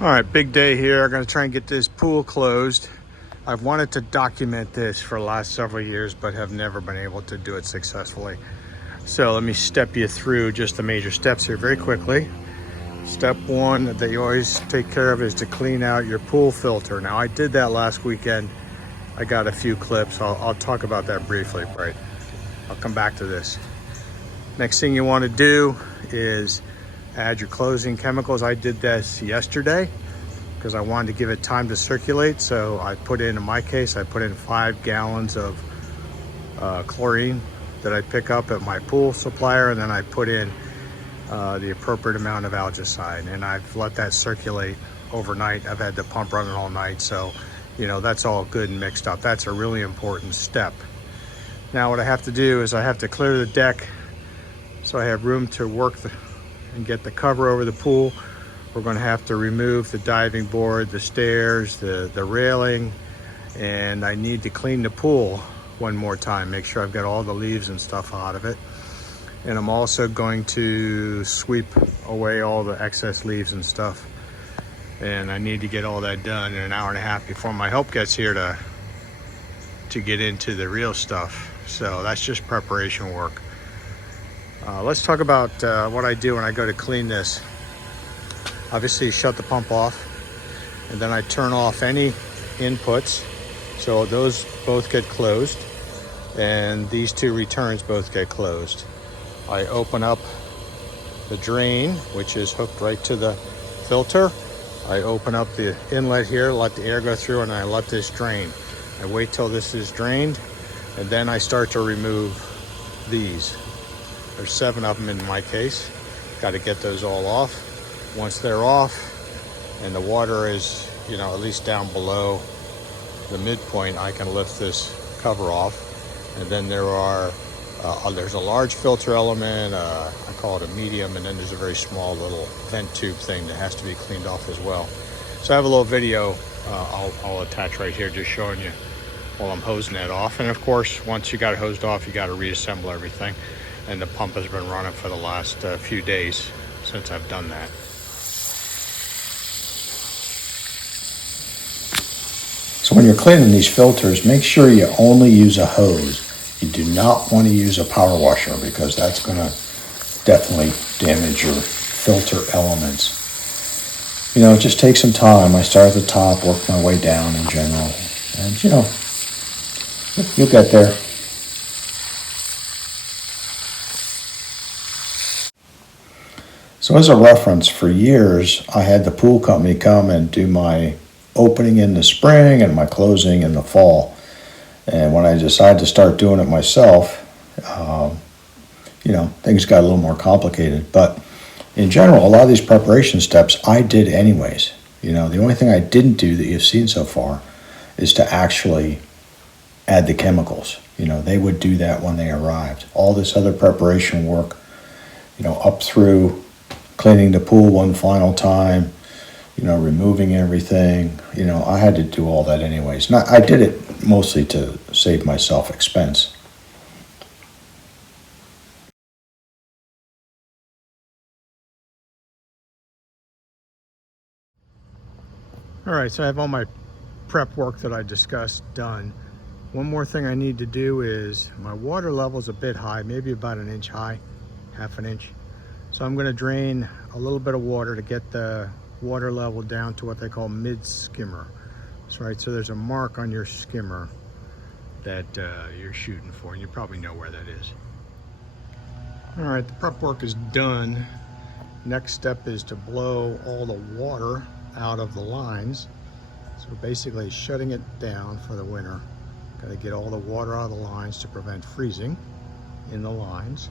All right, big day here. I'm gonna try and get this pool closed. I've wanted to document this for the last several years, but have never been able to do it successfully. So let me step you through just the major steps here very quickly. Step one that you always take care of is to clean out your pool filter. Now I did that last weekend. I got a few clips. I'll talk about that briefly, right? I'll come back to this. Next thing you want to do is add your closing chemicals. I did this yesterday because I wanted to give it time to circulate. So I put in my case, I put in 5 gallons of chlorine that I pick up at my pool supplier, and then I put in the appropriate amount of algicide, and I've let that circulate overnight. I've had the pump running all night, so that's all good and mixed up. That's a really important step. Now what I have to do is I have to clear the deck so I have room to work and get the cover over the pool. We're going to have to remove the diving board, the stairs, the railing, and I need to clean the pool one more time, make sure I've got all the leaves and stuff out of it. And I'm also going to sweep away all the excess leaves and stuff. And I need to get all that done in an hour and a half before my help gets here to get into the real stuff. So that's just preparation work. Let's talk about what I do when I go to clean this. Obviously, shut the pump off, and then I turn off any inputs. So those both get closed, and these 2 returns both get closed. I open up the drain, which is hooked right to the filter. I open up the inlet here, let the air go through, and I let this drain. I wait till this is drained, and then I start to remove these. There's 7 of them in my case. Got to get those all off. Once they're off and the water is, at least down below the midpoint, I can lift this cover off. And then there's a large filter element, I call it a medium, and then there's a very small little vent tube thing that has to be cleaned off as well. So I have a little video I'll attach right here just showing you while I'm hosing that off. And of course, once you got it hosed off, you got to reassemble everything. And the pump has been running for the last few days since I've done that. So when you're cleaning these filters, make sure you only use a hose. You do not want to use a power washer because that's going to definitely damage your filter elements. It just takes some time. I start at the top, work my way down in general, and you'll get there. So as a reference, for years, I had the pool company come and do my opening in the spring and my closing in the fall. And when I decided to start doing it myself, things got a little more complicated. But in general, a lot of these preparation steps I did anyways. The only thing I didn't do that you've seen so far is to actually add the chemicals. They would do that when they arrived. All this other preparation work, up through cleaning the pool one final time, removing everything, I had to do all that anyways. I did it mostly to save myself expense. All right, so I have all my prep work that I discussed done. One more thing I need to do is my water level is a bit high, maybe about 1 inch high, half an inch. So I'm going to drain a little bit of water to get the water level down to what they call mid skimmer. That's right, so there's a mark on your skimmer that you're shooting for, and you probably know where that is. All right, the prep work is done. Next step is to blow all the water out of the lines. So basically shutting it down for the winter. Got to get all the water out of the lines to prevent freezing in the lines.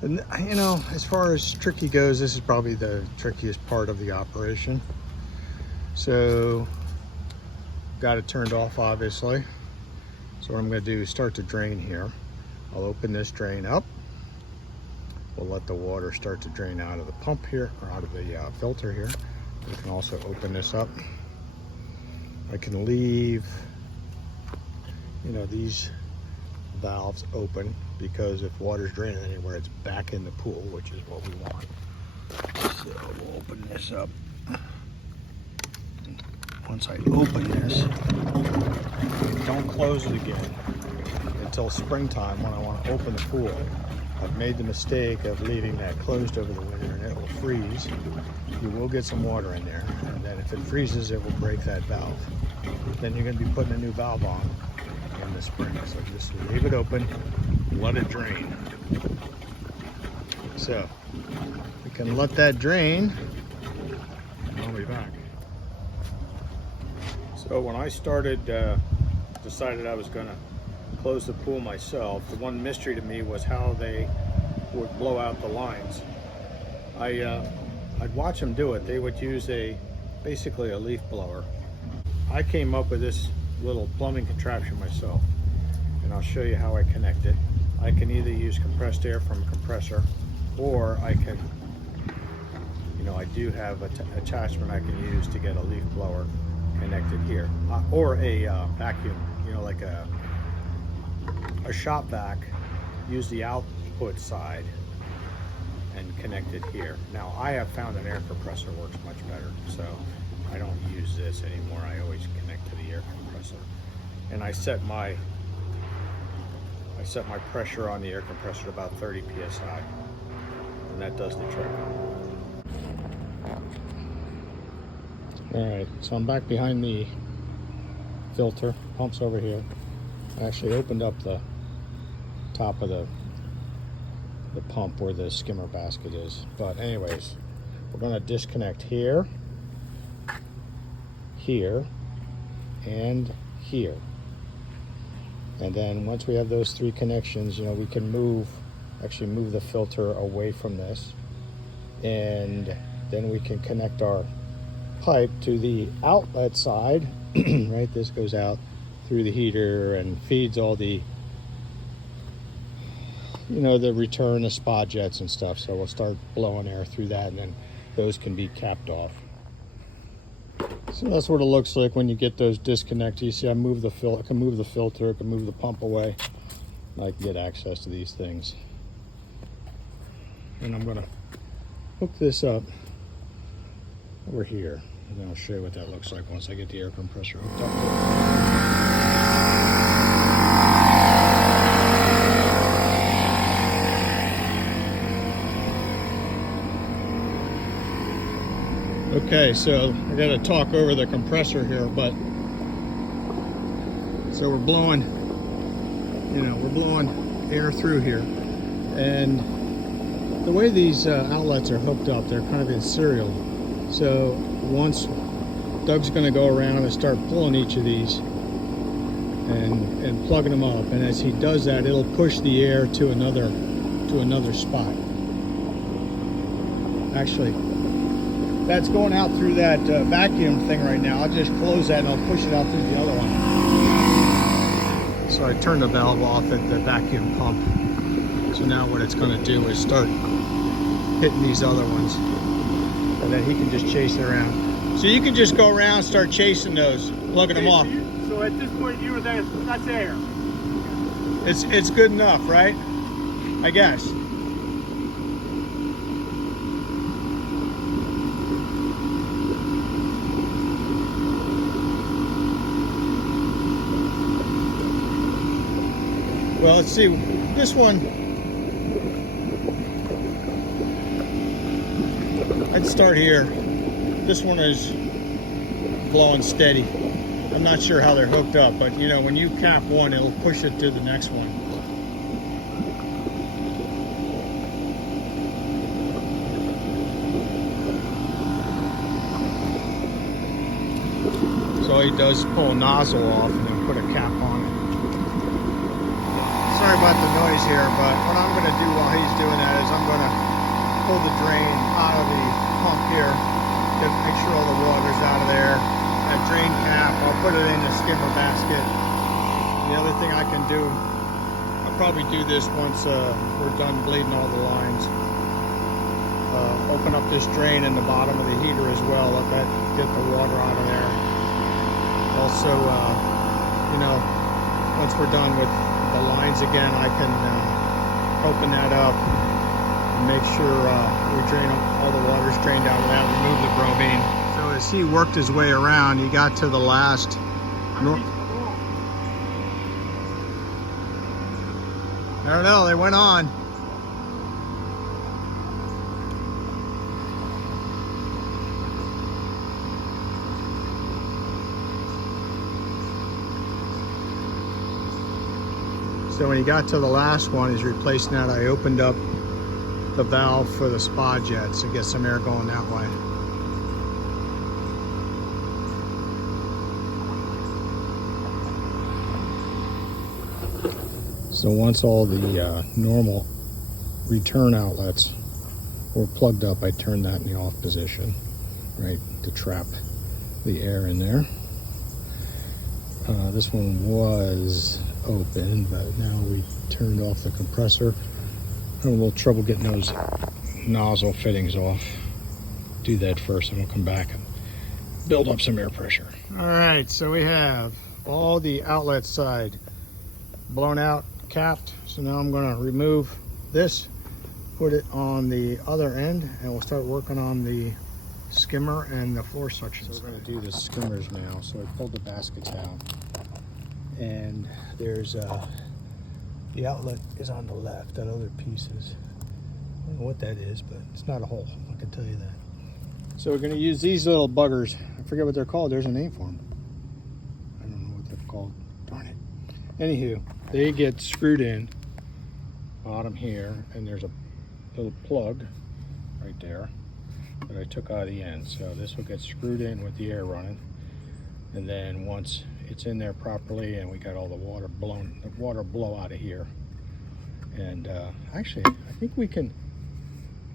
And as far as tricky goes, this is probably the trickiest part of the operation. So got it turned off, obviously. So what I'm going to do is start to drain here. I'll open this drain up. We'll let the water start to drain out of the pump here, or out of the filter here. We can also open this up. I can leave, these valves open because if water's draining anywhere, it's back in the pool, which is what we want. So we'll open this up. once I open this, don't close it again until springtime when I want to open the pool. I've made the mistake of leaving that closed over the winter and it will freeze. You will get some water in there, and then if it freezes, it will break that valve. Then you're going to be putting a new valve on in the spring. So just leave it open, let it drain. So we can let that drain, and I'll be back. So when I decided I was going to close the pool myself, the one mystery to me was how they would blow out the lines. I'd watch them do it. They would use basically a leaf blower. I came up with this little plumbing contraption myself, and I'll show you how I connect it. I can either use compressed air from a compressor, or I can, I do have an attachment I can use to get a leaf blower connected here, or a vacuum, like a shop vac. Use the output side and connect it here. Now I have found an air compressor works much better, so I don't use this anymore. I always connect to the air compressor, and I set my pressure on the air compressor to about 30 psi, and that does the trick. All right, so I'm back behind the filter. Pump's over here. I actually opened up the top of the pump where the skimmer basket is. But anyways, we're going to disconnect here, here, and here. And then once we have those three connections, we can actually move the filter away from this, and then we can connect our pipe to the outlet side. Right, this goes out through the heater and feeds all the the return of spa jets and stuff. So we'll start blowing air through that, and then those can be capped off. So that's what it looks like when you get those disconnected. You see I move the filter, I can move the filter, I can move the pump away, and I can get access to these things. And I'm gonna hook this up over here, and then I'll show you what that looks like once I get the air compressor hooked up. Okay, so I got to talk over the compressor here, but so we're blowing air through here, and the way these outlets are hooked up, they're kind of in serial. So once Doug's going to go around and start pulling each of these and plugging them up, and as he does that, it'll push the air to another spot. Actually, that's going out through that vacuum thing right now. I'll just close that and I'll push it out through the other one. So I turned the valve off at the vacuum pump. So now what it's going to do is start hitting these other ones, and then he can just chase it around. So you can just go around and start chasing those, plugging them off. So at this point you were there, that's air. It's good enough, right? I guess. Well, let's see, this one, I'd start here. This one is blowing steady. I'm not sure how they're hooked up, but when you cap one, it'll push it to the next one. So all he does is pull a nozzle off and then put a cap on it. Sorry about the noise here, but what I'm going to do while he's doing that is I'm going to pull the drain out of the pump here to make sure all the water's out of there. That drain cap, I'll put it in the skimmer basket. The other thing I can do, I'll probably do this once we're done bleeding all the lines. Open up this drain in the bottom of the heater as well, let that get the water out of there. Also, once we're done with the lines again, I can open that up and make sure we drain all the water's drained out of that, remove the bromine. So as once he worked his way around, he got to the last. I don't know, they went on. So when he got to the last one, he's replacing that. I opened up the valve for the spa jets to get some air going that way. So once all the normal return outlets were plugged up, I turned that in the off position, right, to trap the air in there. This one was open, but now we turned off the compressor. Had a little trouble getting those nozzle fittings off. Do that first and we'll come back and build up some air pressure. All right, so we have all the outlet side blown out, capped. So now I'm gonna remove this, put it on the other end, and we'll start working on the skimmer and the floor suction. So we're gonna do the skimmers now. So I pulled the baskets out, and there's the outlet is on the left. That other piece is, I don't know what that is, but it's not a hole, I can tell you that. So we're gonna use these little buggers. I forget what they're called. There's a name for them. I don't know what they're called, darn it. Anywho, they get screwed in, bottom here, and there's a little plug right there that I took out of the end. So this will get screwed in with the air running, and then once it's in there properly and we got all the water blow out of here. And actually, I think we can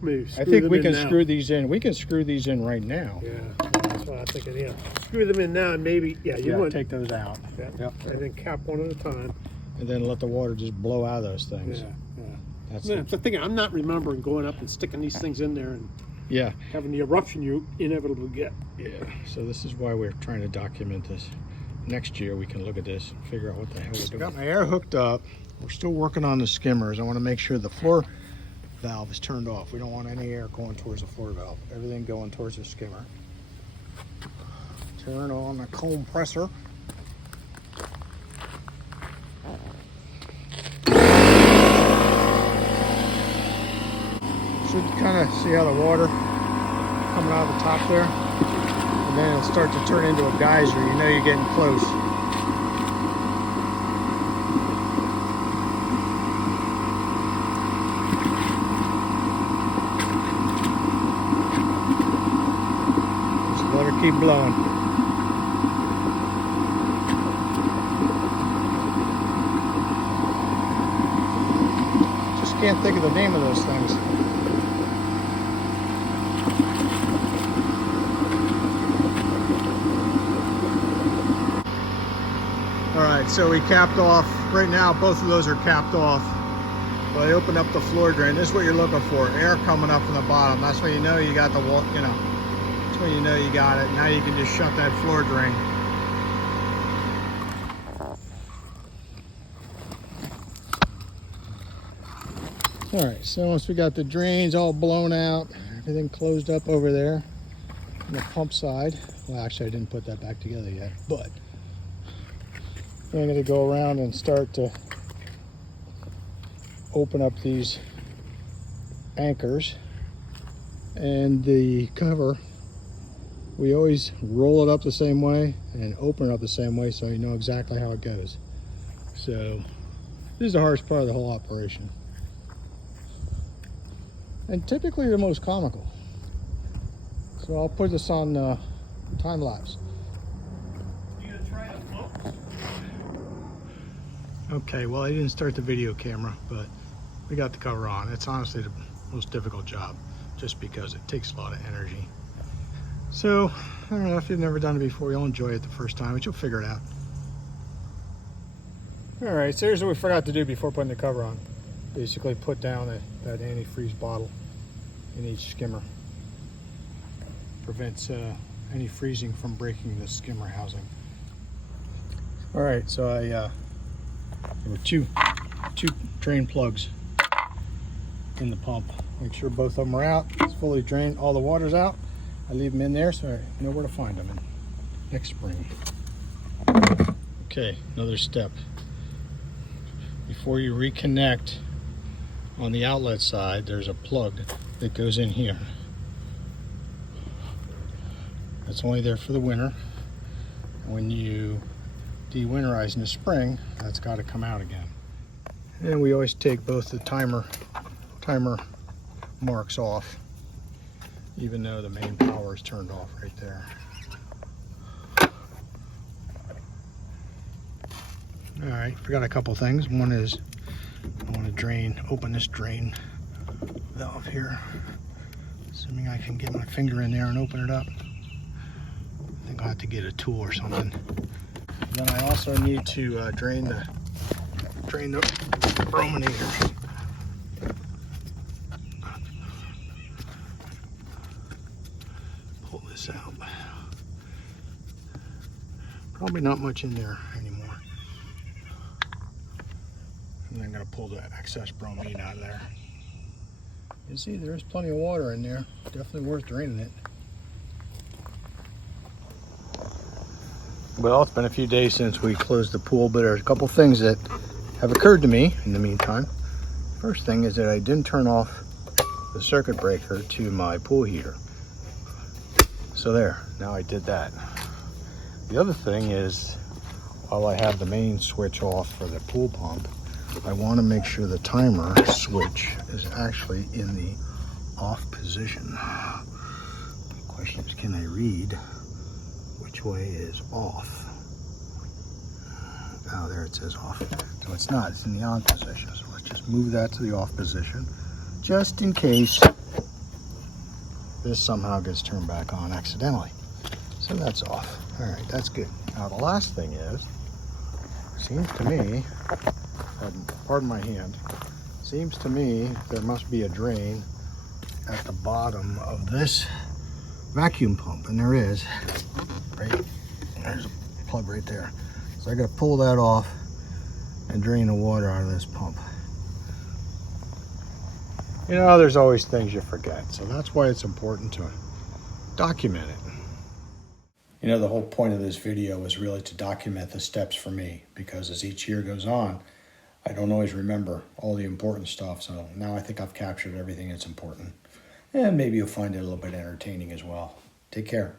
screw these in. We can screw these in right now. Yeah, that's what I'm thinking. Yeah, screw them in now, and maybe you want take those out. Yeah. Yep. And then cap one at a time. And then let the water just blow out of those things. Yeah. That's Yeah, the thing. I'm not remembering going up and sticking these things in there and yeah. having the eruption you inevitably get. Yeah. So this is why we're trying to document this. Next year we can look at this and figure out what the hell we're doing. Got my air hooked up. We're still working on the skimmers. I want to make sure the floor valve is turned off. We don't want any air going towards the floor valve. Everything going towards the skimmer. Turn on the compressor. Should kind of see how the water coming out of the top there. And then it'll start to turn into a geyser. You know you're getting close. Just let her keep blowing. Just can't think of the name of those things. Alright, so we capped off. Right now, both of those are capped off. But I opened up the floor drain. This is what you're looking for. Air coming up from the bottom. That's when you know you got the, that's when you know you got it. Now you can just shut that floor drain. Alright, so once we got the drains all blown out, everything closed up over there on the pump side. Well, actually, I didn't put that back together yet, but I'm going to go around and start to open up these anchors. And the cover, we always roll it up the same way and open it up the same way so you know exactly how it goes. So this is the hardest part of the whole operation. And typically the most comical. So I'll put this on time lapse. Okay, well I didn't start the video camera, but we got the cover on. It's honestly the most difficult job just because it takes a lot of energy. So, I don't know, if you've never done it before, you'll enjoy it the first time, but you'll figure it out. Alright, so here's what we forgot to do before putting the cover on. Basically put down that antifreeze bottle in each skimmer. Prevents any freezing from breaking the skimmer housing. Alright, so there were two drain plugs in the pump. Make sure both of them are out. It's fully drained. All the water's out. I leave them in there so I know where to find them next spring. Okay, another step. Before you reconnect on the outlet side, there's a plug that goes in here. That's only there for the winter. When you de-winterize in the spring, that's got to come out again. And we always take both the timer marks off, even though the main power is turned off right there. All right, forgot a couple things. One is I want to open this drain valve here. Assuming I can get my finger in there and open it up. I think I'll have to get a tool or something. Then I also need to drain the brominator. Pull this out. Probably not much in there anymore. And I'm going to pull the excess bromine out of there. You see, there's plenty of water in there. Definitely worth draining it. Well, it's been a few days since we closed the pool, but there's a couple things that have occurred to me in the meantime. First thing is that I didn't turn off the circuit breaker to my pool heater. So there, now I did that. The other thing is, while I have the main switch off for the pool pump, I want to make sure the timer switch is actually in the off position. The question is, can I read which way is off? Oh, there it says off. So it's not, it's in the on position. So let's just move that to the off position, just in case this somehow gets turned back on accidentally. So that's off. All right, that's good. Now the last thing is, seems to me, pardon my hand, seems to me there must be a drain at the bottom of this vacuum pump, and there is, right? There's a plug right there. So I gotta pull that off and drain the water out of this pump. You know, there's always things you forget, so that's why it's important to document it. You know, the whole point of this video is really to document the steps for me, because as each year goes on, I don't always remember all the important stuff, so now I think I've captured everything that's important. And maybe you'll find it a little bit entertaining as well. Take care.